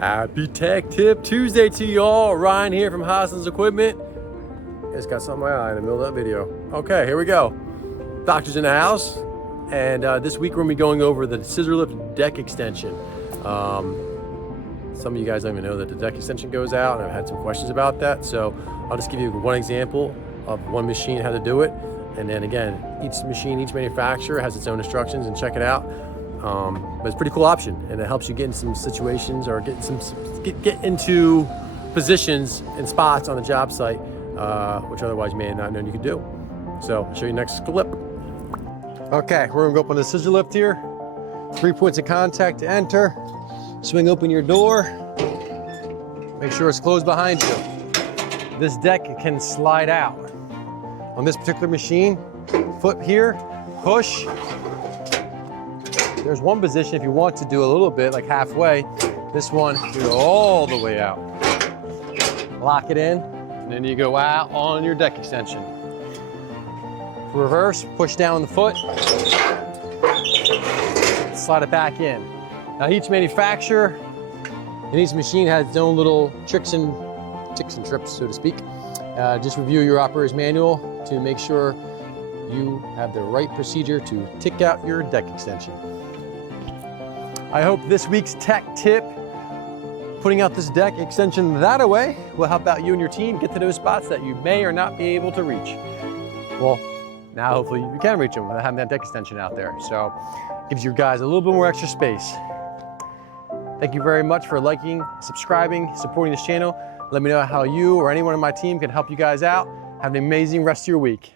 Happy Tech Tip Tuesday to y'all. Ryan here from Hoskins Equipment. Just got something in my eye in the middle of that video. Okay, here we go. Doctor's in the house, and this week we're gonna be going over the scissor lift deck extension. Some of you guys don't even know that the deck extension goes out, and I've had some questions about that. So I'll just give you one example of one machine, how to do it. And then again, each machine, each manufacturer has its own instructions, and check it out. But it's a pretty cool option, and it helps you get in some situations or get into positions and spots on the job site, which otherwise you may have not known you could do. So I'll show you next clip. Okay, we're gonna go up on the scissor lift here. 3 points of contact to enter. Swing open your door. Make sure it's closed behind you. This deck can slide out. On this particular machine, foot here, push. There's one position if you want to do a little bit, like halfway. This one, you go all the way out. Lock it in, and then you go out on your deck extension. Reverse, push down the foot, slide it back in. Now each manufacturer and each machine has its own little tricks and trips, so to speak. Just review your operator's manual to make sure you have the right procedure to tick out your deck extension. I hope this week's tech tip, putting out this deck extension that way, will help out you and your team get to those spots that you may or not be able to reach. Well, now hopefully you can reach them without having that deck extension out there. So it gives you guys a little bit more extra space. Thank you very much for liking, subscribing, supporting this channel. Let me know how you or anyone on my team can help you guys out. Have an amazing rest of your week.